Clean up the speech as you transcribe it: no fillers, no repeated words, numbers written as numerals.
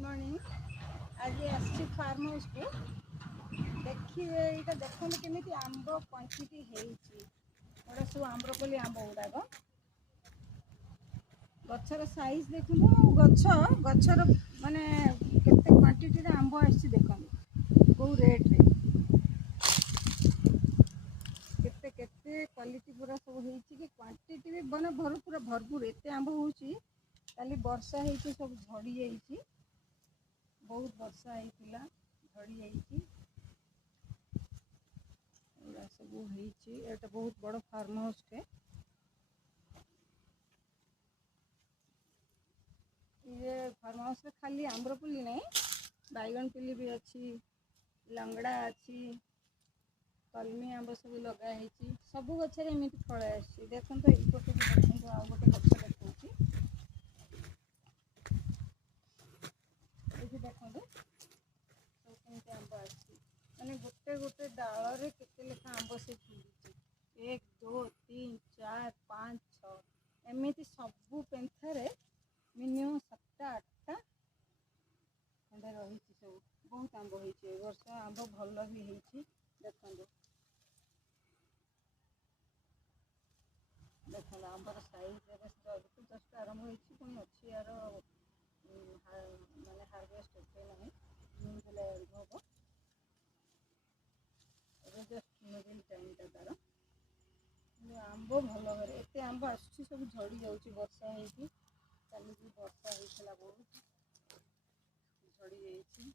Morning. आज आसी farm house को देखिए यहाँ देखते केमी आंब क्वांटिटी गोटा सब आम्रपल्ली आंब गुड़ाक गचर साइज देखो गचर माने केते क्वांटिटी आंब आसी देखो कौ रेट रे केते केते क्वालिटी पूरा सब होईची कि क्वांटिटी भी बने पूरा भरपूर एते आंब होची। काली वर्षा होती सब झड़ी जाइए बहुत वर्षा होता झड़ी जाइए सब होता बहुत बड़ फार्म हाउस टे ये फार्म हाउस में खाली आम्रपल्ली नहीं बैगन पल्ली भी अच्छी लंगड़ा अच्छी कलमी आंब सब लगाई सब गचर एमती फल आसी देखो ये देखो आ गए गच देखा ये देखो सब कमी आंब आने गोटे गोटे डाल में केते लेखा आंब से फुली 1 2 3 4 5 6 एमती सबू पेंथारे मिनिमम 7-8टा खंडे रही सब बहुत आंब होती वर्ष आंब भल भी होती देखो देखो आंबर साइज जस्ट आरंभ होती पुणी अच्छी यार माने हार्वेस्ट होते नहीं जून जुलाई आरंभ हम जस्ट मिडिल टाइम तार आंब भल वे एत आंब आस सब झड़ी जाऊँगी वर्षा होती कल भी वर्षा होता बहुत झड़ी जाइए।